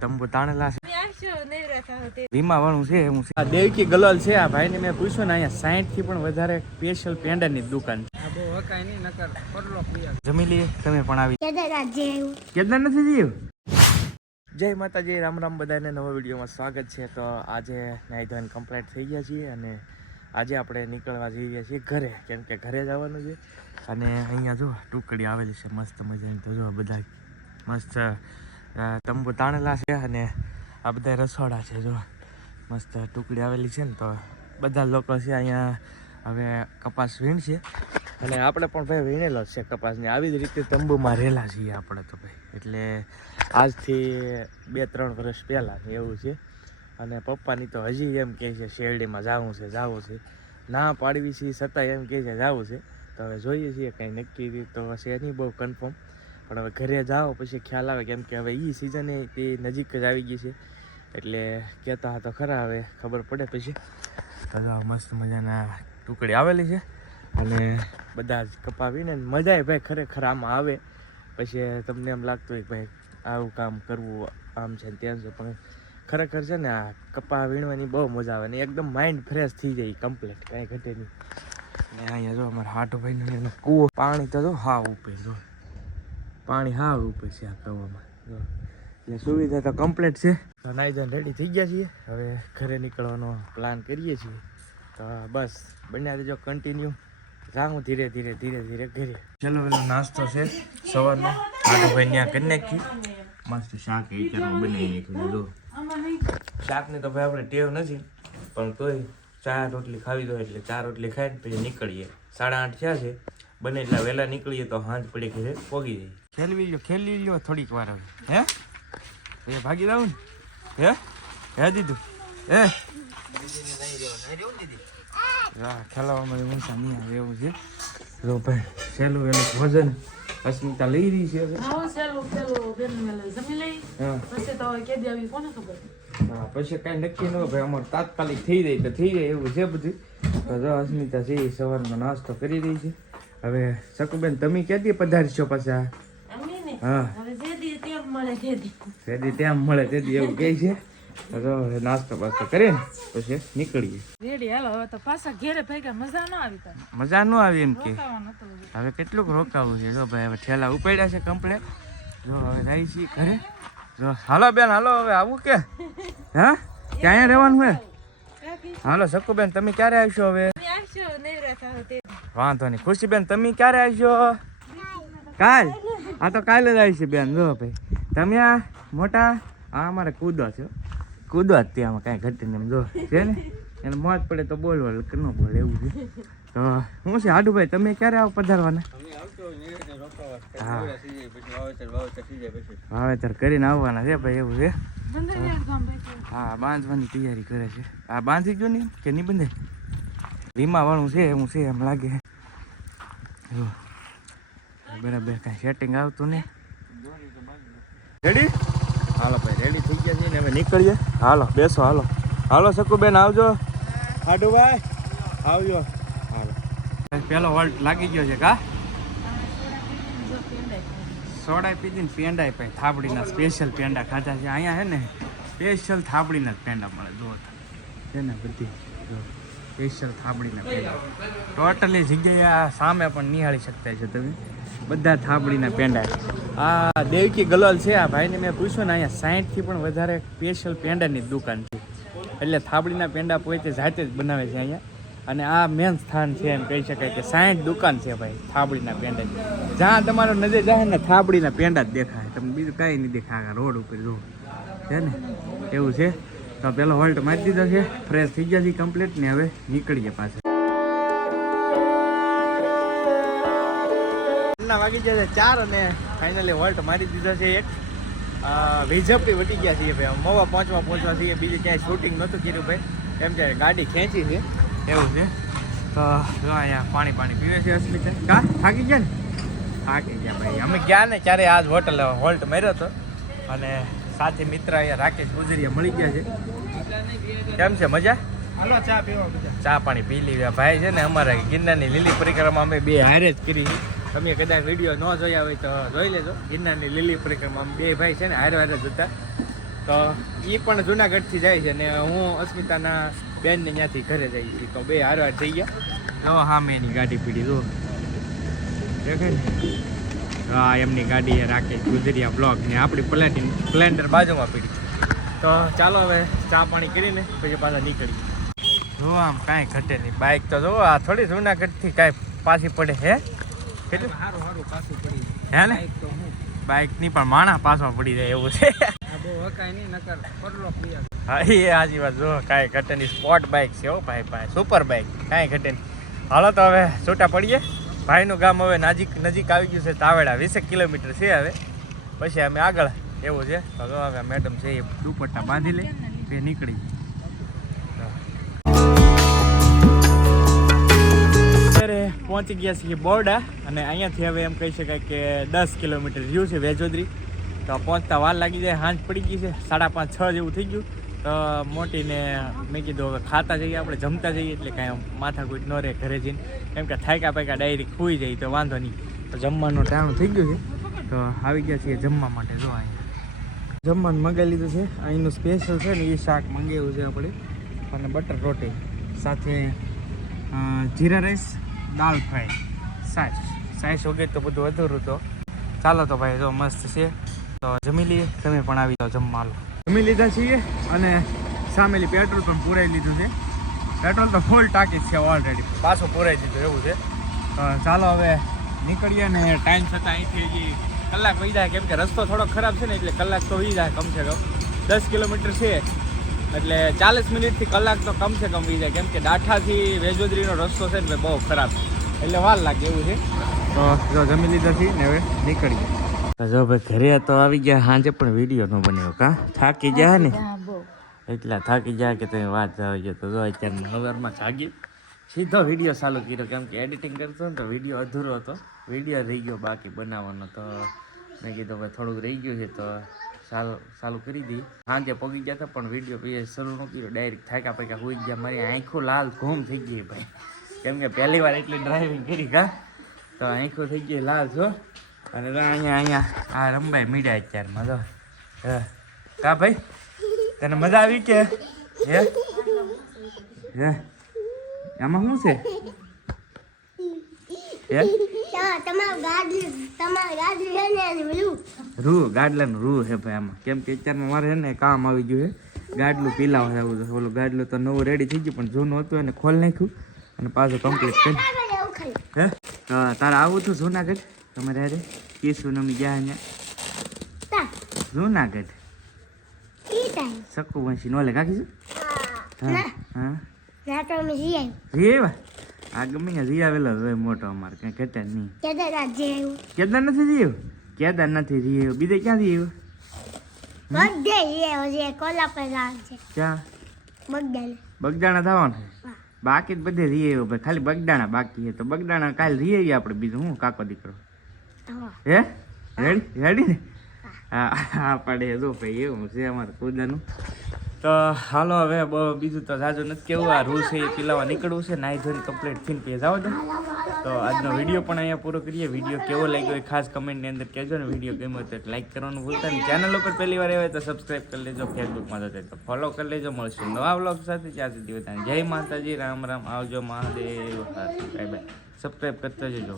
તંબુ તાણેલા છે વીમા વાળું છે હું આ દેવકી ગલોલ છે આ ભાઈને મેં પૂછ્યું ને અહીંયા 60 થી પણ વધારે સ્પેશિયલ પેંડાની દુકાન જમી લઈએ તમે પણ આવી કેદાર નથી જીવ જય માતાજી રામ રામ બધાને નવા વિડીયોમાં સ્વાગત છે તો આજે નાઈ ધોઈને કમ્પ્લીટ થઈ ગયા છીએ અને આજે આપણે નીકળવા જઈ રહ્યા છીએ ઘરે કેમ કે ઘરે જવાનું છે અને અહીંયા જો ટુકડી આવેલી છે મસ્ત મજાની તો જો બધા મસ્ત તંબુ તાણેલા છે અને આ બધા રસોડા છે જો મસ્ત ટુકડી આવેલી છે ને તો બધા લોકો છે અહીંયા હવે કપાસ વીણ છે અને આપણે પણ ભાઈ વીણેલો છે કપાસને આવી જ રીતે તંબુમાં રહેલા છીએ આપણે તો ભાઈ એટલે આજથી 2-3 વર્ષ પહેલાં એવું છે અને પપ્પાની તો હજી એમ કહે છે શેરડીમાં જવું છે ના પાડવી છીએ છતાં એમ કહે છે જવું છે તો હવે જોઈએ છીએ કંઈ નક્કી તો છે નહીં બહુ કન્ફર્મ પણ હવે ઘરે જાઓ પછી ખ્યાલ આવે કેમ કે હવે એ સિઝને તે નજીક જ આવી ગઈ છે એટલે કહેતા હતા ખરા હવે ખબર પડે પછી તો મસ્ત મજાના ટુકડી આવેલી છે અને બધા જ કપાવીને મજા ભાઈ ખરેખર આમાં આવે પછી તમને એમ લાગતું હોય કે ભાઈ આવું કામ કરવું આમ છે ને તેમ છે પણ ખરેખર છે ને આ કપા વીણવાની બહુ મજા આવે ને એકદમ માઇન્ડ ફ્રેશ થઈ જાય કમ્પ્લીટ કાંઈ ઘટે નહીં ને અહીંયા જો અમારા હાટુભાઈનો એનો કૂવો પાણી તો જો હાવ ઉપર જો પાણી હાવ ઉપર છે આ કૂવામાં જો એટલે સુવિધા તો કમ્પ્લીટ છે તો નાઈ ધોઈને રેડી થઈ ગયા છીએ હવે ઘરે નીકળવાનો પ્લાન કરીએ છીએ તો બસ બન્યા દેજો કન્ટિન્યુ જાઉં ધીરે ધીરે ઘરે ચલો પેલો નાસ્તો છે સવારનો હાટુભાઈ ત્યાં કરી નાખી મસ્ત શાક વિચારમાં બનાવી નાખ્યું જો શાકની તો ભાઈ આપણે ટેવ નથી પણ તોય 4 રોટલી ખાવી દો એટલે 4 રોટલી ખાઈને પછી નીકળીએ 8:30 થયા છે બને એટલા વહેલા નીકળીએ તો હાંજ પડી ઘરે પોગી જઈએ ખેલી લ્યો થોડીક વાર હવે હે ભાગી જાવ ને હે દીધું ખેલાવામાં ઊંચા નહીં આવે એવું છે જો ભાઈ સહેલું વહેલું ભોજન અસ્મિતા લઈ રહી છે પછી કઈ નક્કી ન હોય ભાઈ અમારે તાત્કાલિક થઈ જાય તો થઈ જાય એવું છે બધું તો જો અસ્મિતા છે સવારનો નાસ્તો કરી રહી છે હવે શકુબેન તમે ક્યાંથી પધારશો પાછા હા જેદી તેમ મળે તેદી એવું કહે છે તો નાસ્તો બાસ્તો કરીએ ને પછી નીકળીએ મજા ન આવી એમ કે હવે કેટલુંક રોકાવું છે જો ભાઈ હવે ઠેલા ઉપાડ્યા છે કમ્પ્લેટ જો હવે જાય છીએ ઘરે જો હાલો બેન હાલો હવે આવું કે હા ક્યાં રહેવાનું હે હાલો શકુબેન તમે ક્યારે આવશો હવે વાંધો નહીં ખુશીબેન તમે ક્યારે આવશો કાલ આ તો કાલે જ આવી છે બેન જો ભાઈ તમે આ મોટા આ અમારે કૂદો છે કૂદો જ ત્યાં કાંઈ ઘટી ને એમ જો છે ને એને મોજ પડે તો બોલવા ન બોલે એવું છે તો શું છે હાડુભાઈ તમે ક્યારે આવો પધારવાના હા વાવેતર કરીને આવવાના છે ભાઈ એવું છે હા બાંધવાની તૈયારી કરે છે આ બાંધી ગયો ને કે નહીં બંધે વીમા વાળું છે એવું છે એમ લાગે જો બરાબર કાંઈ સેટિંગ આવતું નહીં રેડી હાલો ભાઈ રેડી થઈ ગયા છીએ ને હવે નીકળીએ હાલો બેસો હાલો શકુબેન આવજો હાડુભાઈ આવજો હાલો પેલો હોલ્ટ લાગી ગયો છે કા સોડાઈ પીધી ને પેંડા પાઈ થાબડીના સ્પેશિયલ પેંડા ખાધા છે અહીંયા હે ને સ્પેશિયલ થાબડીના જ પેંડા મળે જો છે ને બધી જો સ્પેશિયલ થાબડીના પેંડા ટોટલી જગ્યાએ સામે પણ નિહાળી શકતા છો તમે બધા થાબડીના પેંડા આ દેવકી ગલોલ છે આ ભાઈને મેં પૂછ્યું ને અહીંયા 60 થી પણ વધારે સ્પેશિયલ પેંડાની દુકાન છે એટલે થાબડીના પેંડા પોતે જાતે જ બનાવે છે અહીંયા અને આ મેન સ્થાન છે એમ કહી શકાય કે 60 દુકાન છે ભાઈ થાબડીના પેંડા જ્યાં તમારો નજર જાય ને થાબડીના પેંડા જ દેખાય તમને બીજું કાંઈ નહીં દેખાય રોડ ઉપર જો છે ને એવું છે તો પેલો હોલ્ટ મારી દીધો છે ફ્રેશ થઈ ગયા છે કમ્પ્લીટ ને હવે નીકળીએ પાછા વાગી જાય 4 અને ફાઇનલી હોલ્ટ મારી દીધો છે એક વિજપી વટી ગયા છીએ ભાઈ મોવા પહોંચવા છીએ બીજું ક્યાંય શૂટિંગ નહોતું કર્યું ભાઈ એમ કે ગાડી ખેંચી છે એવું છે તો જો અહીંયા પાણી પીવે છે અસ્મિતા કા થાકી ગયા ને થાકી ગયા ભાઈ અમે ગયા ને ક્યારે આજ હોટલ હોલ્ટ માર્યો હતો અને સાથે મિત્ર અહીંયા રાકેશ ગુજરિયા મળી ગયા છે કેમ છે મજા હાલો ચા પાણી પી લીધા ભાઈ છે ને અમારા ગિરનારની લીલી પરિક્રમા અમે બે હારે જ કરી તમે કદાચ વિડીયો ન જોયા હોય તો જોઈ લેજો ગિરનારની લીલી પરિક્રમા બે ભાઈ છે ને હારે જ હતા તો એ પણ જુનાગઢથી જાય છે ને હું અસ્મિતાના બેનને ત્યાંથી ઘરે જઈએ છીએ. તો બે હારવાર થઈ ગયા. જો હા મેં એની ગાડી પીડી જો દેખાય ને. હા એમની ગાડી રાખે ગુજરિયા બ્લોક ને આપણી સ્પ્લેન્ડર બાજુમાં પીડી. તો ચાલો હવે ચા પાણી કરીને પછી પાછા નીકળી. જો આમ કાંઈ ઘટે નહીં. બાઇક તો જો આ થોડી જુનાગઢથી કાંઈ પાછી પડે હે કેટલું સારું સારું પાછું પડી હે ને. બાઇકની પણ માણા પાછો પડી જાય એવું છે. હા એ હાજી વાત. જો કાંઈ ઘટે નહીં. સ્પોર્ટ બાઇક છે હો ભાઈ ભાઈ સુપર બાઇક કાંઈ ઘટે નહીં. હાલો તો હવે છૂટા પડીએ. ભાઈનું ગામ હવે નજીક આવી ગયું છે તાવેડા 20 કિલોમીટર છે હવે પછી અમે આગળ એવું છે. તો જો હવે મેડમ છે એ દુપટ્ટા બાંધી લે તે નીકળી. અત્યારે પહોંચી ગયા છીએ બોરડા અને અહીંયાથી હવે એમ કહી શકાય કે 10 કિલોમીટર રહ્યું છે વેજોદરી. તો પહોંચતા વાર લાગી જાય. સાંજ પડી ગઈ છે 5:30 6 જેવું થઈ ગયું. તો મોટીને મેં કીધું હવે ખાતા જઈએ આપણે જમતા જઈએ એટલે કાંઈ માથાકૂટ ન રહે ઘરે જઈને. કેમ કે થાક્યા પાક્યા ડાયરેક્ટ ખુઈ જાય તો વાંધો નહીં. તો જમવાનું ટાણું થઈ ગયું છે. તો આવી ગયા છીએ જમવા માટે. જો અહીંયા જમવાનું મંગાવી લીધું છે. અહીંનું સ્પેશિયલ છે ને એ શાક મંગાવ્યું છે આપણે અને બટર રોટી સાથે જીરા રાઈસ દાળ ફ્રાય સાઈસ વગેરે તો બધું અધૂરું. તો ચાલો તો ભાઈ જો મસ્ત છે. તો જમી લઈએ. તમે પણ આવી જાઓ જમવા. લો જમી લીધા છીએ અને સામેલી પેટ્રોલ પણ પુરાઈ લીધું છે. પેટ્રોલ તો ફૂલ ટાંકી છે ઓલરેડી પાછું પુરાઈ દીધું એવું છે. ચાલો હવે નીકળીએ ને ટાઈમ થતાં અહીંથી હજી કલાક વહી જાય. કેમ કે રસ્તો થોડો ખરાબ છે ને એટલે કલાક તો વહી જાય કમસે કમ. 10 કિલોમીટર છે એટલે 40 મિનિટથી કલાક તો કમસે કમ વહી જાય. કેમ કે ડાઠાથી વેજોદરીનો રસ્તો છે ને બહુ ખરાબ એટલે વાર લાગે એવું છે. તો જો જમી લીધા છીએ ને હવે નીકળીએ. જો ભાઈ ઘરે તો આવી ગયા. સાંજે પણ વિડીયો ન બન્યો કાં થાકી ગયા ને એટલા થાકી ગયા કે તમે વાત જાવ. તો જો અત્યારે સવારમાં જાગી સીધો વિડીયો ચાલુ કર્યો. કેમ કે એડિટિંગ કરતો ને તો વિડીયો અધૂરો હતો. વિડીયો રહી ગયો બાકી બનાવવાનો. તો મેં કીધું ભાઈ થોડુંક રહી ગયું છે તો ચાલુ કરી દઈએ. સાંજે પગી ગયા હતા પણ વિડીયો પછી શરૂ ન કર્યો. ડાયરેક્ટ થાક્યા પાક્યા હોઈ ગયા. મારી આંખો લાલ ઘૂમ થઈ ગઈ ભાઈ. કેમ કે પહેલી વાર એટલી ડ્રાઇવિંગ કરી કાં તો આંખો થઈ ગઈ લાલ છો. અને અહીંયા આ રંબાઈ મીડ્યા અત્યારમાં તો કા ભાઈ તને મજા આવી કે હે આમાં શું છે રૂ ગાડલાનું રૂ હે ભાઈ આમાં. કેમ કે અત્યારમાં મારે છે ને કામ આવી ગયું છે. ગાડલું પીલાવ છે ઓલું ગાડલું તો નવું રેડી થઈ ગયું પણ જૂનું હતું એને ખોલ નાખ્યું અને પાછું કમ્પ્લીટ કરી. હે તારે આવું હતું જુનાગઢ તમારે અરે કેશું અમે ગયા અહીંયા જુનાગઢ સક્કુ વંશી નો લે કાકીશું. હા આ ગમે જી આવેલો હોય મોટો અમારે કઈ ઘટે નહીં. કેદાર નથી જીવ કેદાર નથી જીવ બીજે ક્યાં જીવ ક્યાં બગદાણા થવાનું બાકી બધે રીએ ભાઈ ખાલી બગદાણા બાકી છે. તો બગદાણા કાલે રીએ આપણે બીજું હું કાકો દીકરો હે રેડી ને હા પડે જો ભાઈ એવું છે અમારે પૂજાનું. તો હાલો હવે બીજું તો જાજુ નથી કેવું. આ રૂ છે એ પીલાવા નીકળવું છે. નાઈ ધોઈને કમ્પ્લીટ થઈને પી જાવ દો. તો આજનો વિડીયો પણ અહીંયા પૂરો કરીએ. વિડીયો કેવો લાગ્યો એ ખાસ કમેન્ટની અંદર કહેજો ને. વિડીયો ગમ્યો તો લાઈક કરવાનું ભૂલતા નહીં. ચેનલ ઉપર પહેલી વાર આવે તો સબસ્ક્રાઈબ કરી લેજો. ફેસબુકમાં તો ફોલો કરી લેજો. મળશું નવા વ્લોગ સાથે. ત્યાં સુધી બધાને જય માતાજી રામ રામ આવજો મહાદેવ બાય બાય. સબસ્ક્રાઈબ કરતા જજો.